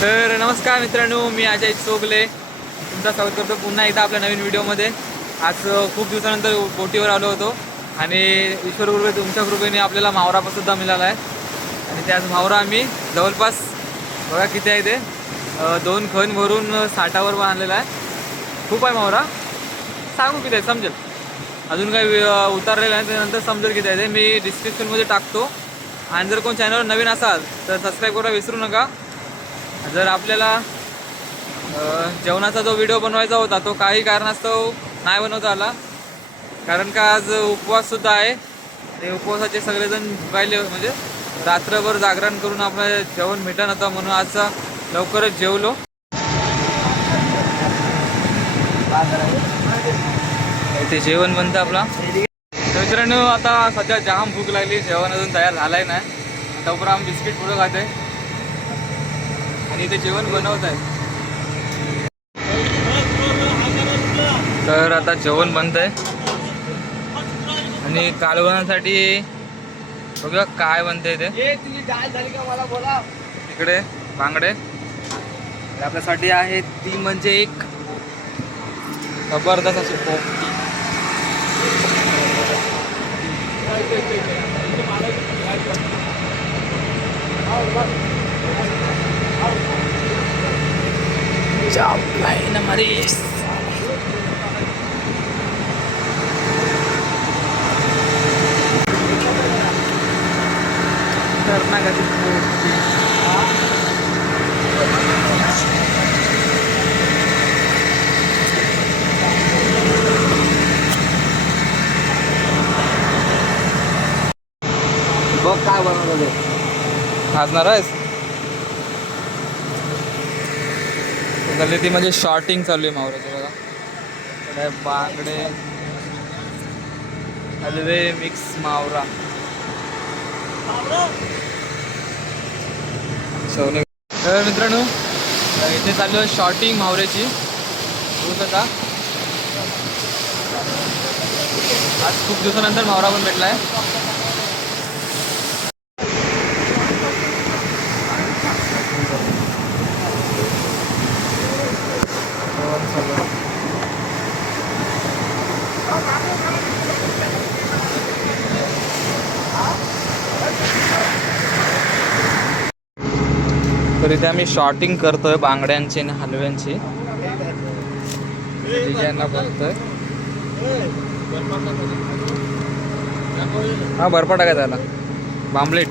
तर नमस्कार मित्रांनो, मी अजय चोगले तुमचा स्वागत करतो पुन्हा एकदा आपल्या नवीन व्हिडिओमध्ये. आज खूप दिवसानंतर बोटीवर आलो होतो आणि ईश्वर कृपे तुमच्या कृपेने आपल्याला मावरासुद्धा मिळाला आहे. आणि त्याच मावरा आम्ही जवळपास बघा किती आहे ते 2 खण भरून साठावर बांधलेला आहे. खूप आहे मावरा, सांगू किती आहे समजेल. अजून काही उतारलेलं आहे त्यानंतर समजेल किती आहे ते. मी डिस्क्रिप्शनमध्ये टाकतो. आणि जर कोण चॅनलवर नवीन असाल तर सबस्क्राईब करायला विसरू नका. जर आपल्याला जेवणाचा जो व्हिडिओ बनवायचा होता तो काही कारणास्तव नाही बनवता आला, कारण का आज उपवाससुद्धा आहे. ते उपवासाचे सगळेजण भुकायले, म्हणजे रात्रभर जागरण करून आपलं जेवण भेटत नव्हतं, म्हणून आज लवकरच जेवलो. ते जेवण बनतं आपला. मित्रांनो आता सध्या जाम भूक लागली, जेवण अजून तयार झालाय नाही. तोपर्यंत आम्ही बिस्किट पुढं खाते आणि इथे जेवण बनवत आहे. तर आता जेवण बनत आहे आणि कालवणासाठी बघूया काय बनते ते. तिकडे बांगडे आपल्यासाठी आहे, ती म्हणजे एक जबरदस्त अशी पोपटी. कर्नाटकाची पोपटी. बघ काय बनवलं ते. खासणार आहेस झाली ती म्हणजे शॉर्टिंग चालू आहे मावराची. बघा बांगडे हलवे मिक्स मावरा शवने. तर मित्रांनो इथे चालू आहे शॉर्टिंग मावऱ्याची. आता आज खूप दिवसानंतर मावरा पण भेटला आहे. तर इथे आम्ही शॉर्टिंग करतोय बांगड्यांची आणि हलव्यांची. यांना बोलतोय हा बर्फा टाकायचा याला, बामलेट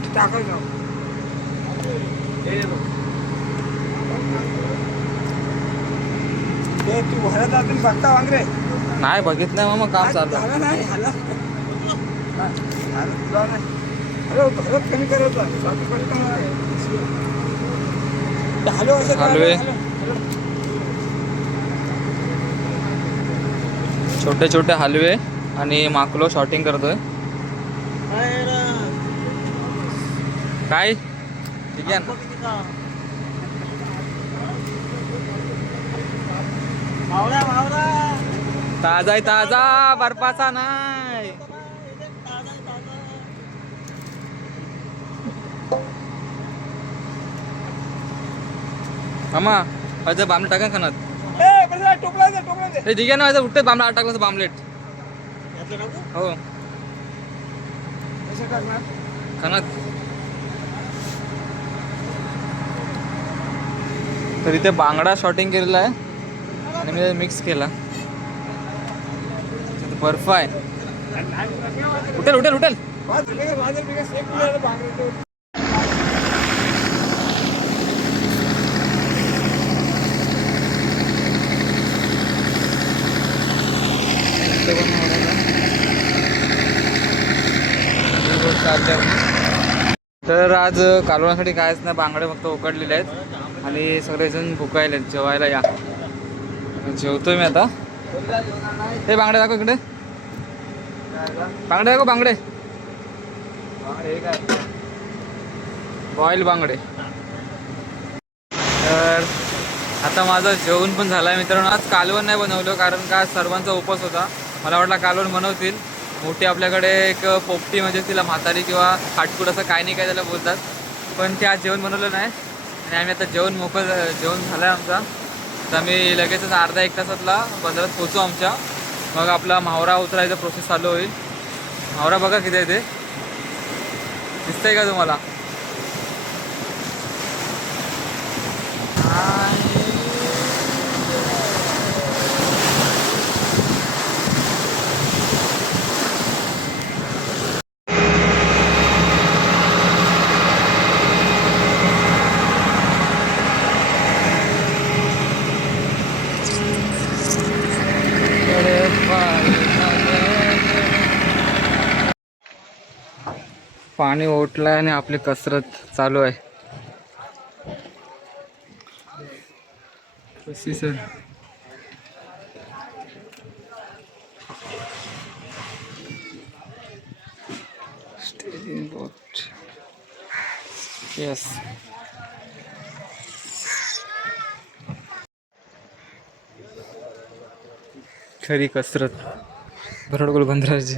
तू घरात जातील बघता वांगरे नाही बघितलं मामा, काम चालू. कमी करत हलवे छोटे छोटे हलवे आणि माकलो शॉर्टिंग करतोय. काय ठीक आहे ना. ताजा आहे ताजा, बर्फाचा नाही. मामा अजय बामलेट टाका खानात. ठीक आहे ना, उठते बामलेट टाकलं बामलेट. हो खानात. तर इथे बांगडा शॉर्टिंग केलेला आहे आणि मी मिक्स केला. बर्फ आहे. उठेल उठेल उठेल. तर आज कालवण्यासाठी कायच नाही, बांगडे फक्त उकडलेले आहेत आणि सगळेजण भुकायले आहेत. जेवायला या. जेवतोय मी आता. हे बांगडे दाखव इकडे, बांगडे दाखव बांगडे. बॉईल बांगडे. तर आता माझं जेवण पण झालं आहे मित्रांनो. आज कालवण नाही बनवलं कारण का सर्वांचा उपवास होता. मला वाटलं कालवण बनवतील मोठी आपल्याकडे एक पोपटी म्हणजे तिला म्हातारी किंवा खाटकूट असं काय नाही काय त्याला बोलतात. पण ते आज जेवण बनवलं नाही आणि आम्ही आता जेवण जेवण झालं आहे आमचा. तर आम्ही लगेचच अर्धा एक तासातला बंदरात पोचू आमच्या. मग आपला मावरा उतरायचा प्रोसेस चालू होईल. मावरा बघा किती आहे ते, दिसतंय का तुम्हाला? पाणी ओटलंय आणि आपली कसरत चालू आहे. कशी सर स्टेरिंग बोट. यस, खरी कसरत बरोबर बंदराची.